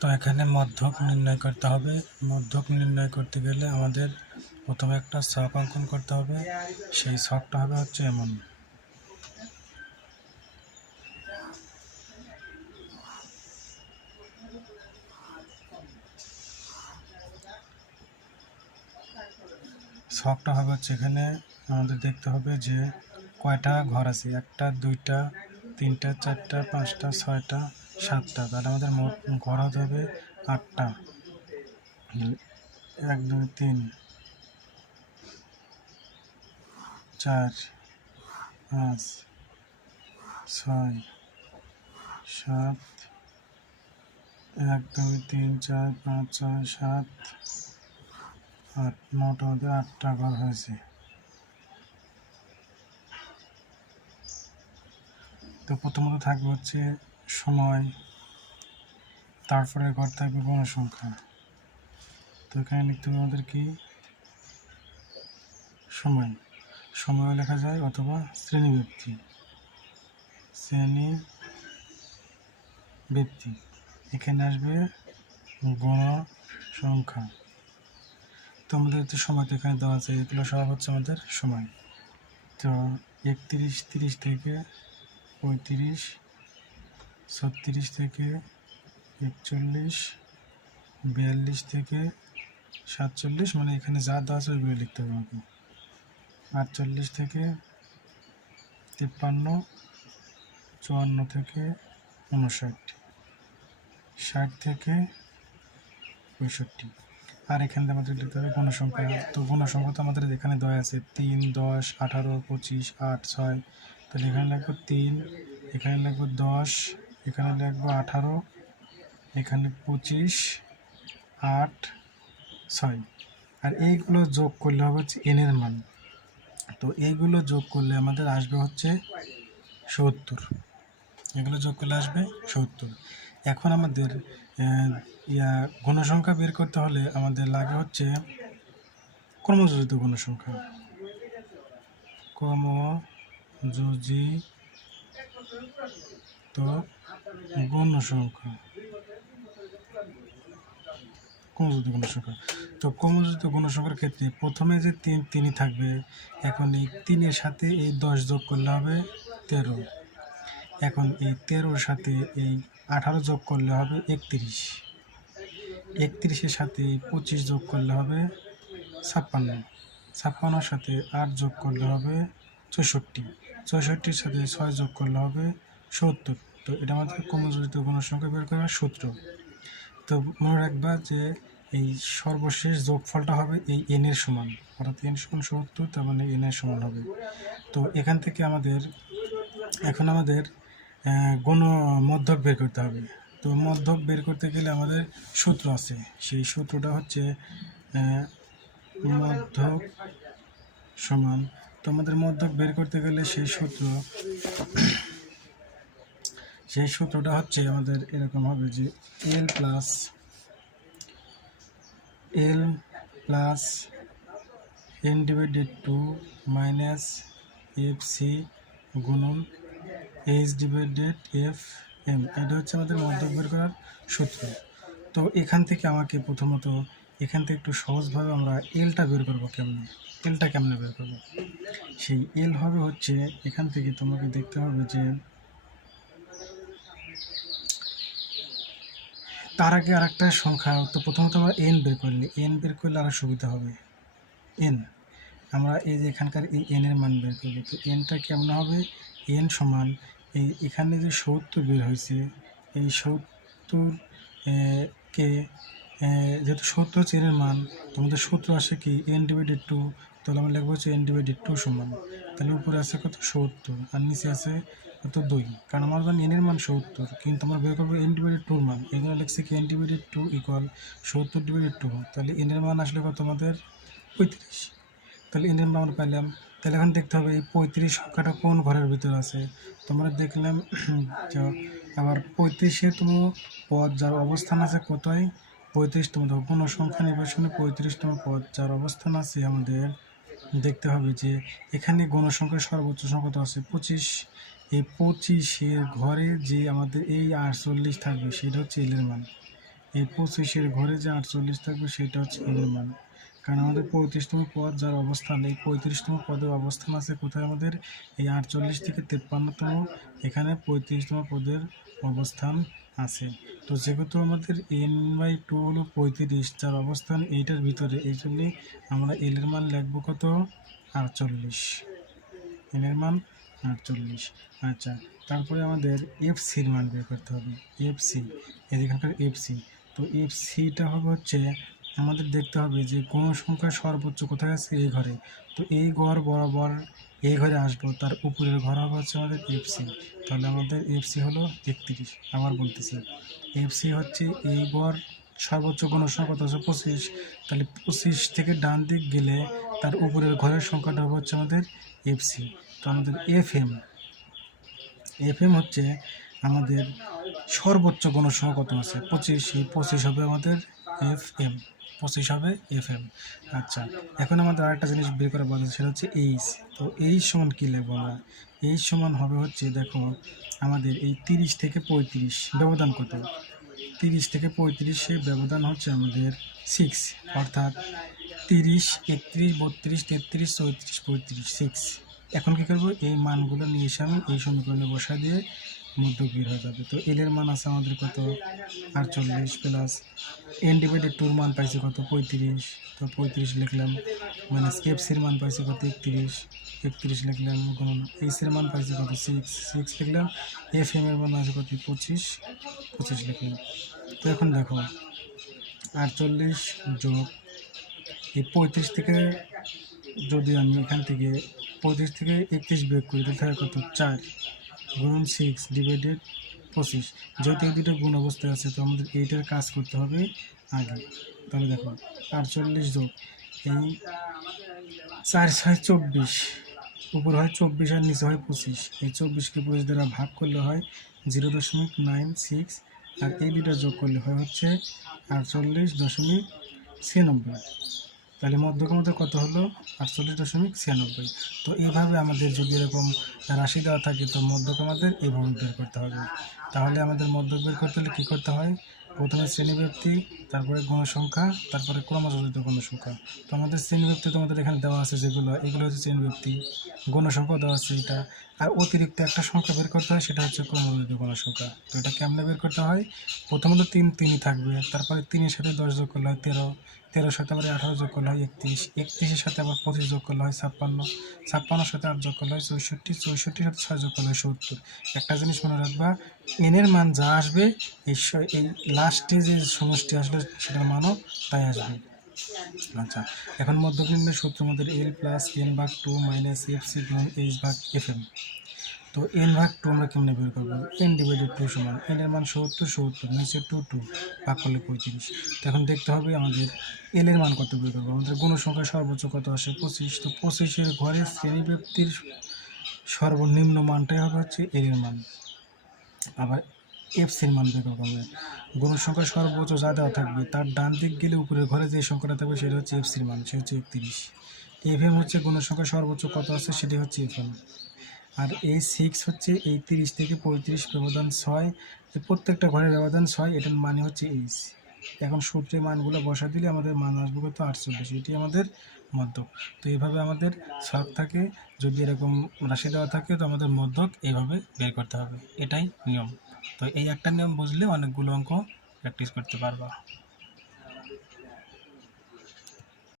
তো এখানে মধ্যক নির্ণয় করতে হবে। মধ্যক নির্ণয় করতে গেলে আমাদের প্রথমে একটা ছক অঙ্কন করতে হবে। সেই ছকটা হবে হচ্ছে এমন। ছকটা হবে হচ্ছে এখানে আমাদের দেখতে হবে যে কয়টা ঘর আছে, 1টা 2টা 3টা 4টা 5টা 6টা 7টা, তাহলে আমাদের মোট ঘর হতে হবে 8টা। 1 2 3 4 5 6 7 1 2 3 4 5 6 7 8, মোট আমাদের 8টা ঘর হয়েছে। তো প্রথমত থাকবে হচ্ছে সময়, তারপরে ঘর থাকবে গণসংখ্যা। তো এখানে লিখতে হবে আমাদের কি সময়, সময় লেখা যায় অথবা শ্রেণীব্যক্তি, শ্রেণীব্যক্তি। এখানে আসবে গণসংখ্যা। তো আমাদের হচ্ছে সময় তো এখানে দেওয়া আছে, এগুলো সব হচ্ছে আমাদের সময়। তো 31 30 থেকে 35 36 থেকে 41 42 থেকে 47, মানে এখানে যা দেওয়া আছে ওইগুলো লিখতে হবে আমাকে। 48 থেকে 53 54 থেকে 59 60 থেকে 65। আর এখানে আমাদের লিখতে হবে গণসংখ্যা। তো গণসংখ্যা তো আমাদের এখানে দেওয়া আছে 3 10 18 25 8 6, তাহলে এখানে লিখবো 3, এখানে লিখবো 10, এখানে লিখবো 18, এখানে 25 8 6। আর এইগুলো যোগ করলে হবে হচ্ছে n এর মান। তো এইগুলো যোগ করলে আমাদের আসবে হচ্ছে 70। এগুলো যোগ করলে আসবে 70। এখন আমাদের গণসংখ্যা বের করতে হলে আমাদের লাগে হচ্ছে ক্রমযোজিত গণসংখ্যা। ক্রমযোজিত গণসংখ্যা। ক্রমযোজিত গণসংখ্যা। তো ক্রমযোজিত গণসংখ্যার ক্ষেত্রে প্রথমে যে 3 থাকবে, এখন এই 3-এর সাথে এই 10 যোগ করলে হবে 13। এখন এই 13-র সাথে এই 18 যোগ করলে হবে 31। 31-এর সাথে 25 যোগ করলে হবে 56। 56-র সাথে 8 যোগ করলে হবে 64। 64-র সাথে 6 যোগ করলে হবে 70। তো এটা আমাদের ক্রমযোজিত গণসংখ্যা বের করার সূত্র। তো মনে রাখবা যে এই সর্বশেষ যোগফলটা হবে এই n এর সমান, অর্থাৎ n সমান 70, তার মানে n এর সমান হবে। তো এখান থেকে আমাদের এখন আমাদের মধ্যক বের করতে হবে। তো মধ্যক বের করতে গেলে আমাদের সূত্র আছে, সেই সূত্রটা হচ্ছে মধ্যক সমান। তো আমাদের মধ্যক বের করতে গেলে সেই সূত্রটা হচ্ছে আমাদের এরকম হবে যে l plus n/2 minus fc গুণন h/fm। এটা হচ্ছে আমাদের মধ্যক বের করার সূত্র। তো এখান থেকে আমাকে প্রথমত এখান থেকে একটু সহজভাবে আমরা এলটা বের করবো। এলটা কেমনে বের করবো? সেই এল হবে হচ্ছে এখান থেকে তোমাকে দেখতে হবে যে তার আগে আর একটা সংখ্যা। তো প্রথমত আমরা এন বের করলে আরও সুবিধা হবে। এন আমরা এই যে এখানকার এই এন এর মান বের করবো। তো এনটা কেমন হবে? এন সমান এই এখানে যে 70 বের হয়েছে, এই 70 কে যেহেতু 70 হচ্ছে এনের মান, তোমাদের সূত্র আসে কি n/2, তাহলে আমরা লিখবো হচ্ছে n/2 সমান, তাহলে উপরে আছে কত 70 আর নিচে আছে কত 2, কারণ আমার জানি এনের মান 70, কিন্তু আমরা বের করবো n/2 মান। এখানে লিখছে কি n/2 ইকুয়াল 70/2, তাহলে এনের মান আসলে কত আমাদের 35। তাহলে এনের মান পাইলাম। তাহলে এখন দেখতে হবে এই 35 সংখ্যাটা কোন ঘরের ভিতরে আছে। তোমরা দেখলাম আবার 35-তম পদ যার অবস্থান আছে কোথায়, 35তম। কোনো সংখ্যা নির্বাচনে 35তম পদ যার অবস্থান আছে আমাদের দেখতে হবে যে এখানে গণসংখ্যার সর্বোচ্চ সংখ্যা তো আছে 25। এই 25-এর ঘরে যে আমাদের এই 48 থাকবে সেটা হচ্ছে এলের মান। এই 25-এর ঘরে যে 48 থাকবে সেটা হচ্ছে n এর মান। কারণ আমাদের 35তম পদ যার অবস্থান, এই 35তম পদের অবস্থান আছে কোথায় আমাদের এই 48 থেকে 53তম, এখানে 35তম পদের অবস্থান আছে। তো যেহেতু আমাদের n/2 হলো 35, যার অবস্থান এইটার ভিতরে, এই জন্যে আমরা l এর মান লিখবো কত, 48। n এর মান 48। আচ্ছা, তারপরে আমাদের এফসির মান বের করতে হবে। এফসি, এখানকার এফসি, তো এফসিটা হবে হচ্ছে আমাদের দেখতে হবে যে কোন সংখ্যার সর্বোচ্চ কোথায় আছে, এই ঘরে। তো এই ঘর বরাবর এই ঘরে আসবো, তার উপরের ঘর হবে হচ্ছে আমাদের এফসি। তাহলে আমাদের এফসি হলো 31। আবার বলতেছি, এফসি হচ্ছে এই ঘর সর্বোচ্চ কোন সংখ্যা কত আছে, 25। তাহলে 25 থেকে ডান দিক গেলে তার উপরের ঘরের সংখ্যাটা হবে হচ্ছে আমাদের এফসি। তো আমাদের এফএম হচ্ছে আমাদের সর্বোচ্চ গণসংখ্যা কত আছে, 25। এই 25 হবে আমাদের এফএম, 25 হবে এফএম। আচ্ছা, এখন আমাদের আরেকটা জিনিস বের করা বলা, সেটা হচ্ছে এইচ। তো এইচ সমান কী লিখবো আমরা, এইচ সমান হবে হচ্ছে, দেখো আমাদের এই 30 থেকে 35 ব্যবধান কত, 30 থেকে 35 ব্যবধান হচ্ছে আমাদের 6, অর্থাৎ 30, 31, 32, 33, 34, 35, 6। এখন কী করবো, এই মানগুলো নিয়ে এসে আমি এই সমীকরণে বসা দিয়ে মধ্যক বের হয়ে যাবে। তো এল এর মান আছে আমাদের কত, 48, প্লাস n/2 মান পাইছে কত, 35। তো 35 লিখলাম, মাইনাস এফসির মান পাইছে কত, 31 লিখলাম, গুণন এইচের মান পাইছে কত, 6 লিখলাম, এফএম এর মান আছে কত, 25 লিখলাম। তো এখন দেখো 48 যোগ এই 35 থেকে, যদি আমি এখান থেকে 35 থেকে 31 বিয়োগ করি তাহলে থাকে কত, 4 গুণন 6/25। যেহেতু এই দুটো গুণ অবস্থায় আছে, তো আমাদের এইটার কাজ করতে হবে আগে। তাহলে দেখো 48 যোগ এই 4 6 24, উপর হয় 24 আর নিচে হয় 25। এই 24কে 25 দ্বারা ভাগ করলে হয় 0.96, আর এই দুটা যোগ করলে হয় হচ্ছে 48.96। তাহলে মধ্যক আমাদের কত হলো, 48.96। তো এইভাবে আমাদের যদি এরকম রাশি দেওয়া থাকে, তো মধ্যক আমাদের এইভাবে বের করতে হবে। তাহলে আমাদের মধ্যক বের করতে হলে কী করতে হয়, প্রথমে শ্রেণীব্যক্তি, তারপরে গণসংখ্যা, তারপরে ক্রমযোজিত গণসংখ্যা। তো আমাদের শ্রেণীব্যক্তি তোমাদের এখানে দেওয়া আছে যেগুলো, এগুলো হচ্ছে শ্রেণীব্যক্তি, গণসংখ্যা দেওয়া আছে এটা। আর অতিরিক্ত একটা সংখ্যা বের করতে হয়, সেটা হচ্ছে ক্রমযোজিত গণসংখ্যা। তো এটা কেমনে বের করতে হয়, প্রথমত 3 থাকবে, তারপরে 3-এর সাথে 10 যোগ করলে হয় 13, 13-এর সাথে আবার 18 যোগ করলে হয় 31, 31-এর সাথে আবার 25 যোগ করলে হয় 56, 56-এর সাথে 8 যোগ করলে হয় 64, 64-এর সাথে 6 যোগ করলে হয় 70। একটা জিনিস মনে রাখবা, এনের মান যা আসবে এই লাস্টে যে সমষ্টি আসলে সেটার মানও তাই আসবে। আচ্ছা, এখন মধ্যক নির্ণয়ের সূত্র আমাদের L plus n/2 minus FC গুণ h/fm। তো n/2 আমরা কেমনে বের করবো, n/2 সমান n এর মান 70, নিচে 2 ভাগ করলে 35। তো এখন দেখতে হবে আমাদের l এর মান কত বের করবো, আমাদের গণসংখ্যা সর্বোচ্চ কত আসে, 25। তো 25-এর ঘরে শ্রেণীব্যক্তির সর্বনিম্ন মানটাই হবে হচ্ছে l এর মান। আবার এফসির মান বের করবো আমরা, গণসংখ্যা সর্বোচ্চ যা দেওয়া থাকবে তার ডান দিক গেলে উপরের ঘরে যে সংখ্যাটা থাকবে সেটা হচ্ছে এফসির মান, সে হচ্ছে 31। এফএম হচ্ছে গণসংখ্যা সর্বোচ্চ কত আছে, সেটি হচ্ছে এফএম। আর এই 6 হচ্ছে এই 30 থেকে 35 ব্যবধান 6, এই প্রত্যেকটা ঘরের ব্যবধান 6, এটার মানে হচ্ছে এইচ। এখন সূত্রে মানগুলো বসা দিলে আমাদের মান আসবে কত, 48। এটি আমাদের মধ্যক। তো এইভাবে আমাদের ছক থাকে, যদি এরকম রাশি দেওয়া থাকে তো আমাদের মধ্যক এইভাবে বের করতে হবে, এটাই নিয়ম। তো এই একটা নিয়ম বুঝলে অনেকগুলো অঙ্ক প্র্যাকটিস করতে পারবা।